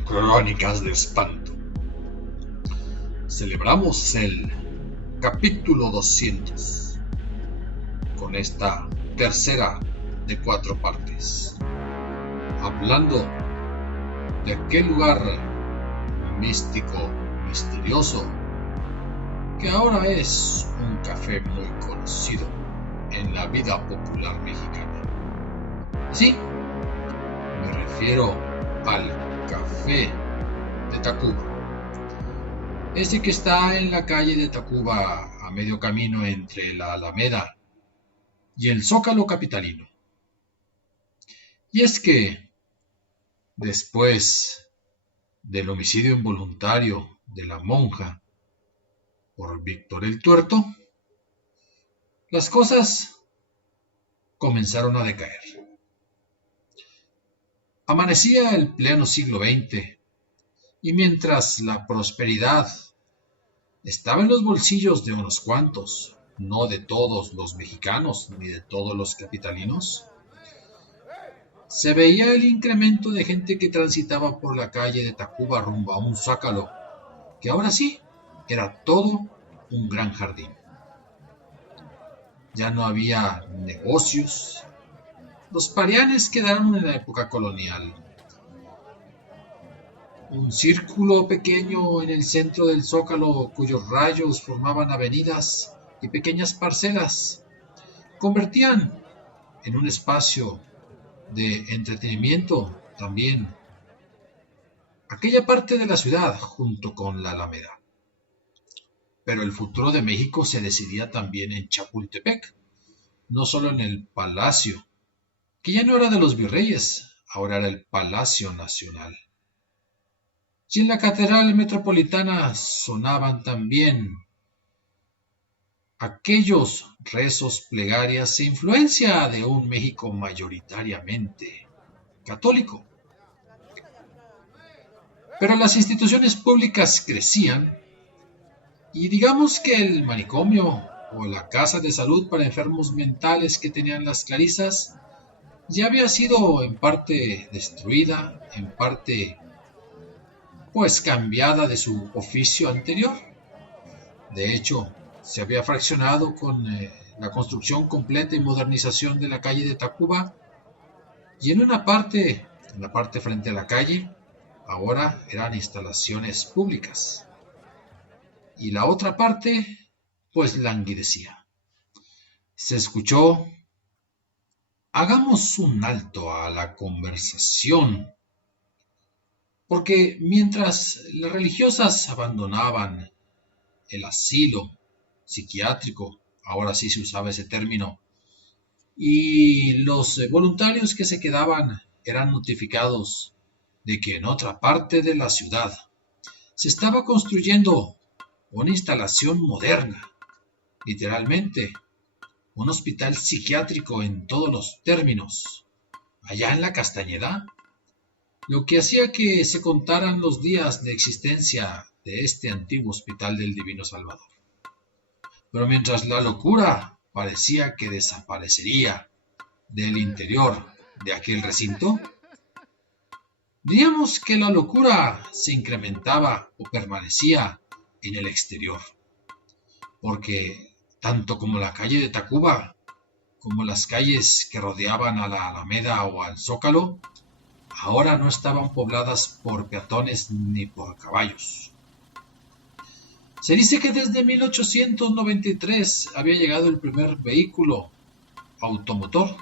Crónicas de Espanto. Celebramos el capítulo 200 con esta tercera de 4 partes, hablando de aquel lugar místico, misterioso, que ahora es un café muy conocido en la vida popular mexicana. Sí, me refiero al Café de Tacuba. Ese que está en la calle de Tacuba, a medio camino entre la Alameda y el Zócalo capitalino. Y es que, después del homicidio involuntario de la monja por Víctor el Tuerto, las cosas comenzaron a decaer. Amanecía el pleno siglo XX, y mientras la prosperidad estaba en los bolsillos de unos cuantos, no de todos los mexicanos ni de todos los capitalinos, se veía el incremento de gente que transitaba por la calle de Tacuba rumbo a un Zócalo, que ahora sí era todo un gran jardín. Ya no había negocios. Los parianes quedaron en la época colonial. Un círculo pequeño en el centro del Zócalo, cuyos rayos formaban avenidas y pequeñas parcelas, convertían en un espacio de entretenimiento también aquella parte de la ciudad junto con la Alameda. Pero el futuro de México se decidía también en Chapultepec, no solo en el Palacio, que ya no era de los virreyes, ahora era el Palacio Nacional. Y en la Catedral Metropolitana sonaban también aquellos rezos, plegarias e influencia de un México mayoritariamente católico. Pero las instituciones públicas crecían y digamos que el manicomio o la casa de salud para enfermos mentales que tenían las Clarisas ya había sido en parte destruida, en parte pues cambiada de su oficio anterior. De hecho, se había fraccionado con la construcción completa y modernización de la calle de Tacuba, y en la parte frente a la calle, ahora eran instalaciones públicas, y la otra parte pues languidecía. Se escuchó: hagamos un alto a la conversación, porque mientras las religiosas abandonaban el asilo psiquiátrico, ahora sí se usaba ese término, y los voluntarios que se quedaban eran notificados de que en otra parte de la ciudad se estaba construyendo una instalación moderna, literalmente un hospital psiquiátrico en todos los términos, allá en la Castañeda, lo que hacía que se contaran los días de existencia de este antiguo hospital del Divino Salvador. Pero mientras la locura parecía que desaparecería del interior de aquel recinto, diríamos que la locura se incrementaba o permanecía en el exterior, porque tanto como la calle de Tacuba, como las calles que rodeaban a la Alameda o al Zócalo, ahora no estaban pobladas por peatones ni por caballos. Se dice que desde 1893 había llegado el primer vehículo automotor.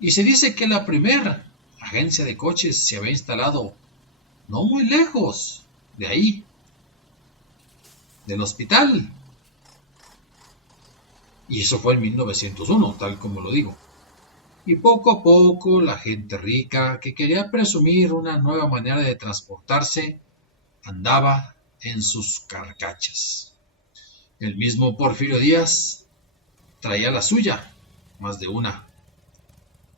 Y se dice que la primera agencia de coches se había instalado no muy lejos de ahí, del hospital. Y eso fue en 1901, tal como lo digo. Y poco a poco la gente rica que quería presumir una nueva manera de transportarse andaba en sus carcachas. El mismo Porfirio Díaz traía la suya, más de una.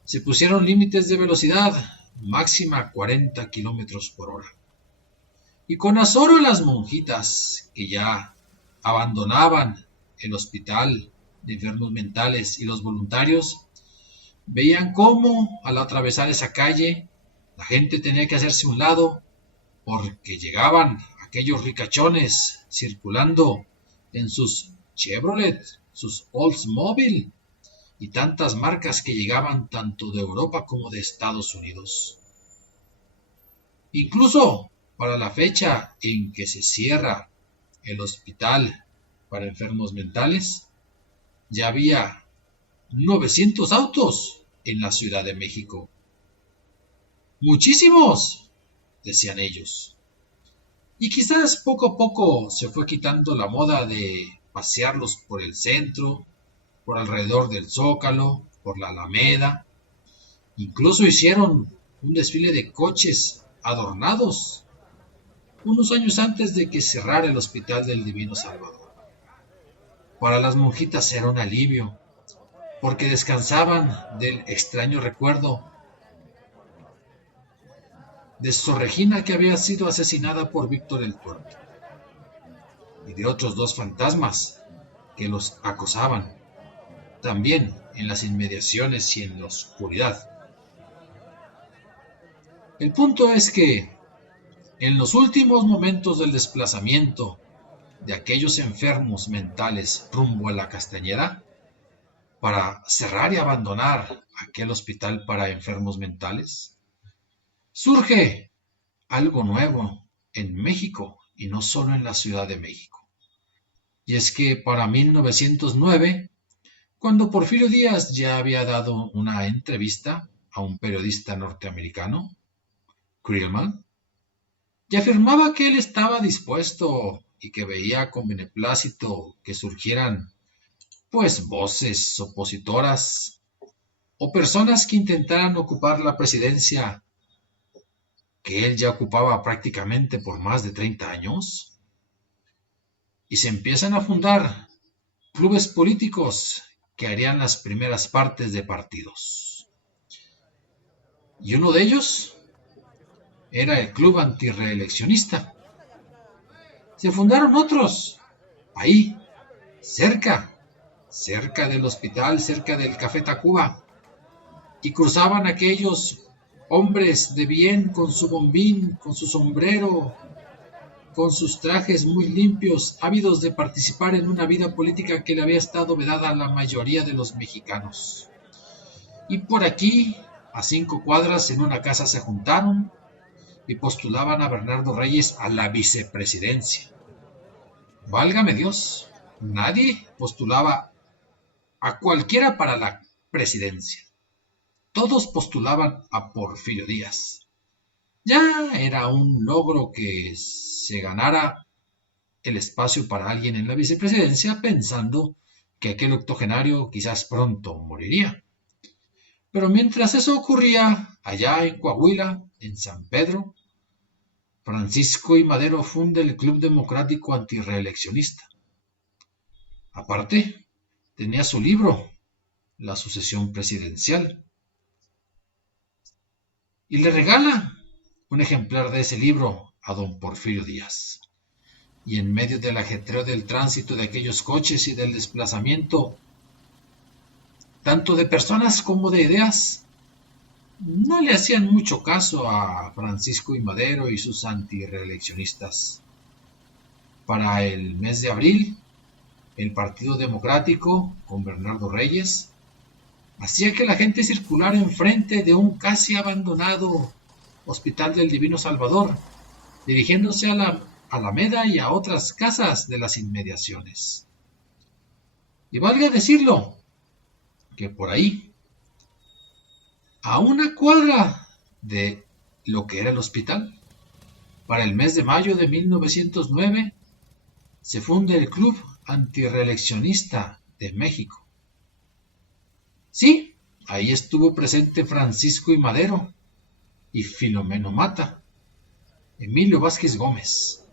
Se pusieron límites de velocidad máxima 40 kilómetros por hora. Y con azoro las monjitas que ya abandonaban el hospital de enfermos mentales y los voluntarios veían cómo al atravesar esa calle La gente tenía que hacerse a un lado porque llegaban aquellos ricachones circulando en sus Chevrolet, sus Oldsmobile y tantas marcas que llegaban tanto de Europa como de Estados Unidos. Incluso para la fecha en que se cierra el hospital para enfermos mentales, ya había 900 autos en la Ciudad de México. Muchísimos, decían ellos. Y quizás poco a poco se fue quitando la moda de pasearlos por el centro, por alrededor del Zócalo, por la Alameda. Incluso hicieron un desfile de coches adornados unos años antes de que cerrara el Hospital del Divino Salvador. Para las monjitas era un alivio, porque descansaban del extraño recuerdo de Sor Regina, que había sido asesinada por Víctor el Tuerto, y de otros dos fantasmas que los acosaban, también en las inmediaciones y en la oscuridad. El punto es que en los últimos momentos del desplazamiento de aquellos enfermos mentales rumbo a la Castañeda, para cerrar y abandonar aquel hospital para enfermos mentales, surge algo nuevo en México y no solo en la Ciudad de México. Y es que para 1909, cuando Porfirio Díaz ya había dado una entrevista a un periodista norteamericano, Krillman, y afirmaba que él estaba dispuesto y que veía con beneplácito que surgieran pues voces opositoras o personas que intentaran ocupar la presidencia que él ya ocupaba prácticamente por más de 30 años, y se empiezan a fundar clubes políticos que harían las primeras partes de partidos. Y uno de ellos era el Club Antirreeleccionista. Se fundaron otros, ahí, cerca del hospital, cerca del Café Tacuba, y cruzaban aquellos hombres de bien con su bombín, con su sombrero, con sus trajes muy limpios, ávidos de participar en una vida política que le había estado vedada a la mayoría de los mexicanos. Y por aquí, a 5 cuadras, en una casa se juntaron y postulaban a Bernardo Reyes a la vicepresidencia. Válgame Dios, nadie postulaba a cualquiera para la presidencia. Todos postulaban a Porfirio Díaz. Ya era un logro que se ganara el espacio para alguien en la vicepresidencia, pensando que aquel octogenario quizás pronto moriría. Pero mientras eso ocurría, allá en Coahuila, en San Pedro, Francisco I. Madero funda el Club Democrático Antirreeleccionista. Aparte, tenía su libro, La Sucesión Presidencial, y le regala un ejemplar de ese libro a don Porfirio Díaz. Y en medio del ajetreo del tránsito de aquellos coches y del desplazamiento, tanto de personas como de ideas, no le hacían mucho caso a Francisco I. Madero y sus antirreeleccionistas. Para el mes de abril, el Partido Democrático, con Bernardo Reyes, hacía que la gente circulara enfrente de un casi abandonado Hospital del Divino Salvador, dirigiéndose a la Alameda y a otras casas de las inmediaciones. Y valga decirlo, que por ahí, a una cuadra de lo que era el hospital, para el mes de mayo de 1909, se funda el Club Antirreeleccionista de México. Sí, ahí estuvo presente Francisco I. Madero y Filomeno Mata, Emilio Vázquez Gómez.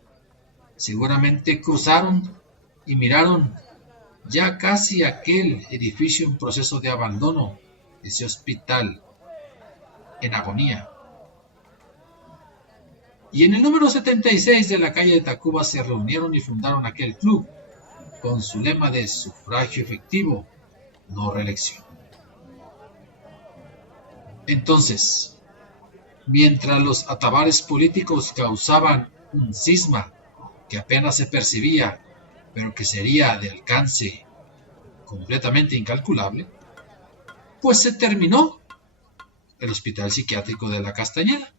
Seguramente cruzaron y miraron ya casi aquel edificio en proceso de abandono, ese hospital en agonía. Y en el número 76 de la calle de Tacuba se reunieron y fundaron aquel club con su lema de sufragio efectivo, no reelección. Entonces, Mientras los atabares políticos causaban un cisma que apenas se percibía, pero que sería de alcance completamente incalculable, pues se terminó el Hospital Psiquiátrico de la Castañeda.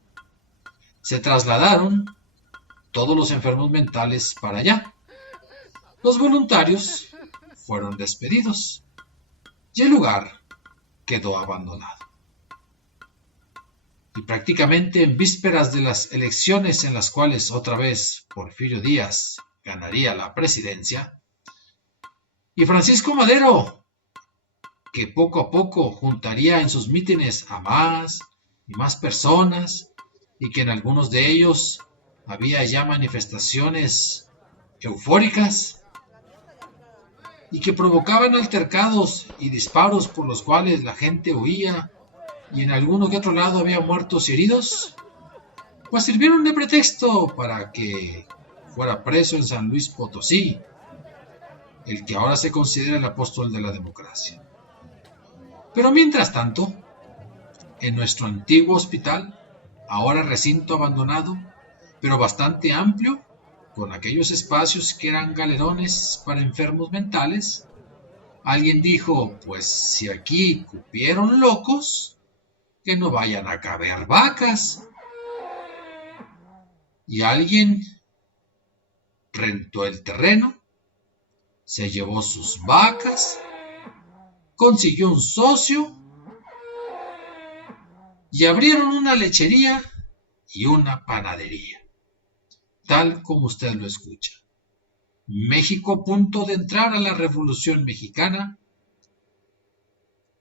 Se trasladaron todos los enfermos mentales para allá. Los voluntarios fueron despedidos y el lugar quedó abandonado. Y prácticamente en vísperas de las elecciones en las cuales otra vez Porfirio Díaz ganaría la presidencia, y Francisco Madero, que poco a poco juntaría en sus mítines a más y más personas, y que en algunos de ellos había ya manifestaciones eufóricas, y que provocaban altercados y disparos por los cuales la gente huía, y en alguno que otro lado había muertos y heridos, pues sirvieron de pretexto para que fuera preso en San Luis Potosí, el que ahora se considera el apóstol de la democracia. Pero mientras tanto, en nuestro antiguo hospital, ahora recinto abandonado, pero bastante amplio, con aquellos espacios que eran galerones para enfermos mentales, alguien dijo, pues si aquí cupieron locos, que no vayan a caber vacas. Y alguien rentó el terreno, se llevó sus vacas, consiguió un socio y abrieron una lechería y una panadería, tal como usted lo escucha. México a punto de entrar a la Revolución Mexicana,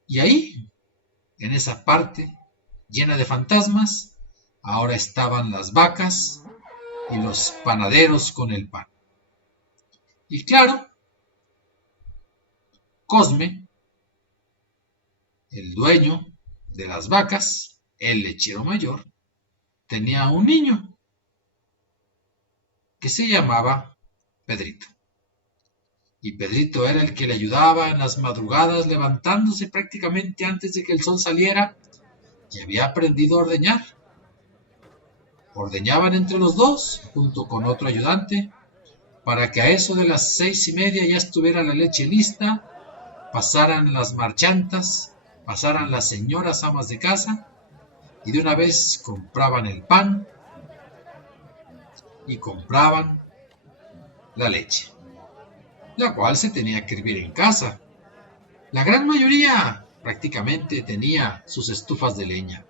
y ahí, en esa parte llena de fantasmas, ahora estaban las vacas y los panaderos con el pan. Y claro, Cosme, el dueño de las vacas, el lechero mayor, tenía un niño que se llamaba Pedrito. Y Pedrito era el que le ayudaba en las madrugadas, levantándose prácticamente antes de que el sol saliera, y había aprendido a ordeñar. Ordeñaban entre los dos, junto con otro ayudante, para que a eso de las 6:30 ya estuviera la leche lista, pasaran las marchantas, pasaran las señoras amas de casa, y de una vez compraban el pan y compraban la leche, la cual se tenía que hervir en casa. La gran mayoría prácticamente tenía sus estufas de leña.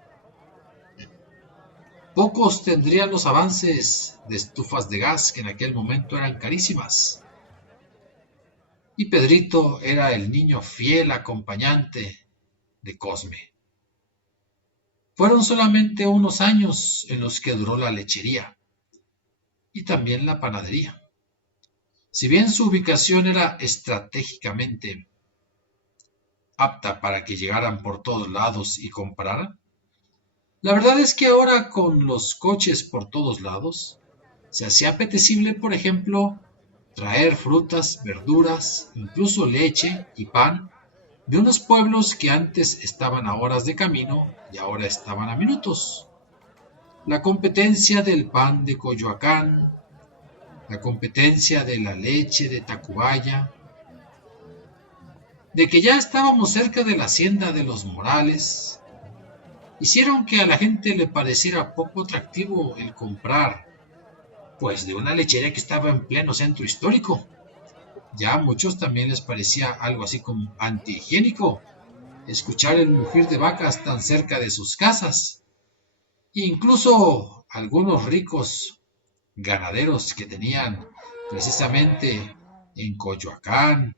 Pocos tendrían los avances de estufas de gas, que en aquel momento eran carísimas. Y Pedrito era el niño fiel acompañante de Cosme. Fueron solamente unos años en los que duró la lechería y también la panadería. Si bien su ubicación era estratégicamente apta para que llegaran por todos lados y compraran, la verdad es que ahora con los coches por todos lados, se hacía apetecible, por ejemplo, traer frutas, verduras, incluso leche y pan de unos pueblos que antes estaban a horas de camino y ahora estaban a minutos. La competencia del pan de Coyoacán, la competencia de la leche de Tacubaya, de que ya estábamos cerca de la hacienda de los Morales, hicieron que a la gente le pareciera poco atractivo el comprar, pues de una lechería que estaba en pleno centro histórico. Ya a muchos también les parecía algo así como antihigiénico escuchar el mugir de vacas tan cerca de sus casas. Incluso algunos ricos ganaderos que tenían precisamente en Coyoacán,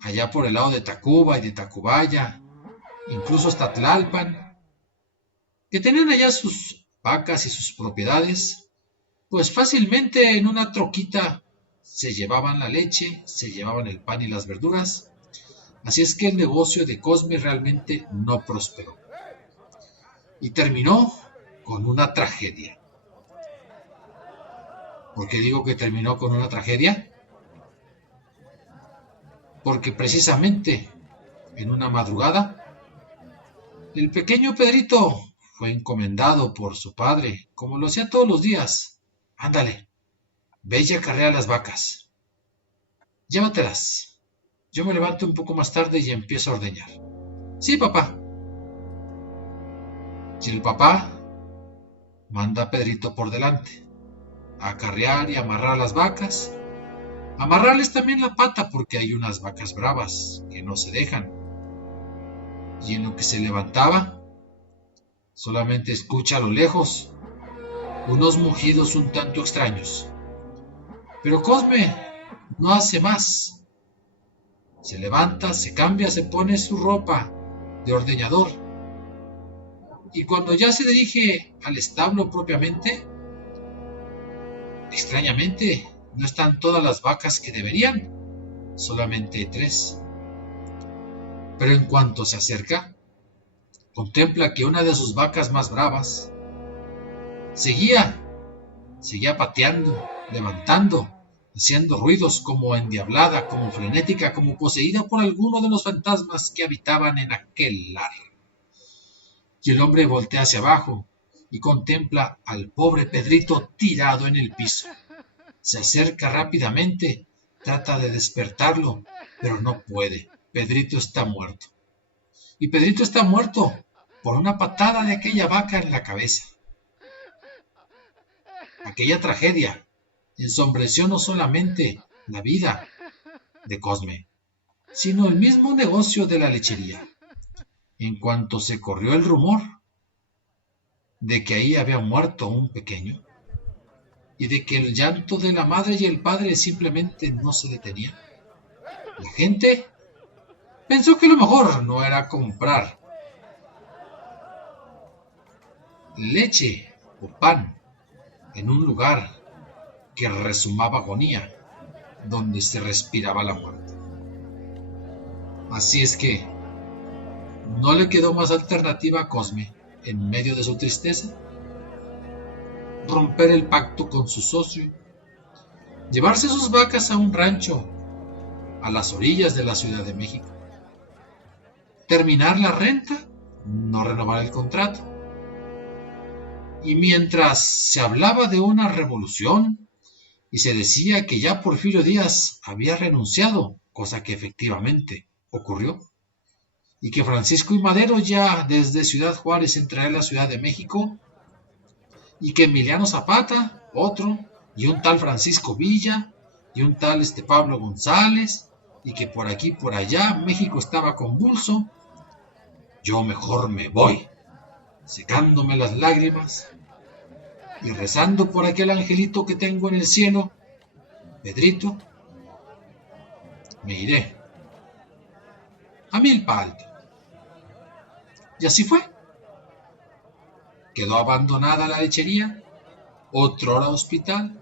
allá por el lado de Tacuba y de Tacubaya, incluso hasta Tlalpan, que tenían allá sus vacas y sus propiedades, pues fácilmente en una troquita se llevaban la leche, se llevaban el pan y las verduras. Así es que el negocio de Cosme realmente no prosperó y terminó con una tragedia. ¿Por qué digo que terminó con una tragedia? Porque precisamente en una madrugada, el pequeño Pedrito fue encomendado por su padre, como lo hacía todos los días. Ándale, ve y acarrea las vacas. Llévatelas. Yo me levanto un poco más tarde y empiezo a ordeñar. Sí, papá. Y el papá manda a Pedrito por delante, a acarrear y amarrar las vacas, amarrarles también la pata porque hay unas vacas bravas que no se dejan. Y en lo que se levantaba, solamente escucha a lo lejos unos mugidos un tanto extraños. Pero Cosme no hace más. Se levanta, se cambia, se pone su ropa de ordeñador. Y cuando ya se dirige al establo propiamente, extrañamente, no están todas las vacas que deberían, solamente 3. Pero en cuanto se acerca, contempla que una de sus vacas más bravas seguía pateando, levantando, haciendo ruidos como endiablada, como frenética, como poseída por alguno de los fantasmas que habitaban en aquel lar. Y el hombre voltea hacia abajo y contempla al pobre Pedrito tirado en el piso. Se acerca rápidamente, trata de despertarlo, pero no puede. Pedrito está muerto. Y Pedrito está muerto por una patada de aquella vaca en la cabeza. Aquella tragedia ensombreció no solamente la vida de Cosme, sino el mismo negocio de la lechería. En cuanto se corrió el rumor de que ahí había muerto un pequeño, y de que el llanto de la madre y el padre simplemente no se detenía, la gente pensó que lo mejor no era comprar leche o pan en un lugar que rezumaba agonía, donde se respiraba la muerte. Así es que no le quedó más alternativa a Cosme, en medio de su tristeza, romper el pacto con su socio, llevarse sus vacas a un rancho a las orillas de la Ciudad de México, terminar la renta, no renovar el contrato. Y mientras se hablaba de una revolución y se decía que ya Porfirio Díaz había renunciado, cosa que efectivamente ocurrió, y que Francisco I. Madero ya desde Ciudad Juárez entraría a la Ciudad de México, y que Emiliano Zapata, otro, y un tal Francisco Villa, y un tal Pablo González, y que por aquí por allá México estaba convulso, yo mejor me voy, secándome las lágrimas y rezando por aquel angelito que tengo en el cielo, Pedrito, me iré a Milpa Alta. Y así fue. Quedó abandonada la lechería, otrora hospital,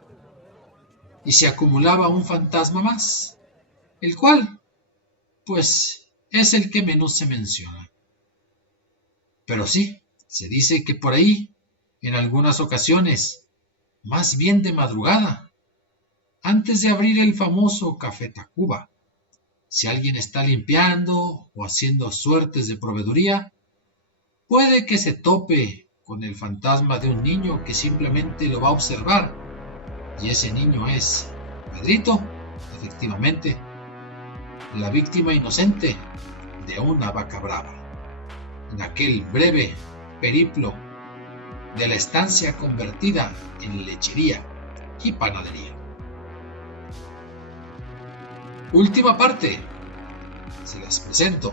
y se acumulaba un fantasma más, el cual, pues, es el que menos se menciona. Pero sí, se dice que por ahí, en algunas ocasiones, más bien de madrugada, antes de abrir el famoso Café Tacuba, si alguien está limpiando o haciendo suertes de proveeduría, puede que se tope con el fantasma de un niño que simplemente lo va a observar, y ese niño es Pedrito, efectivamente, la víctima inocente de una vaca brava, en aquel breve periplo de la estancia convertida en lechería y panadería. Última parte, se las presento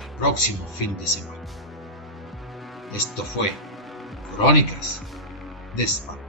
el próximo fin de semana. Esto fue Crónicas de Espanto.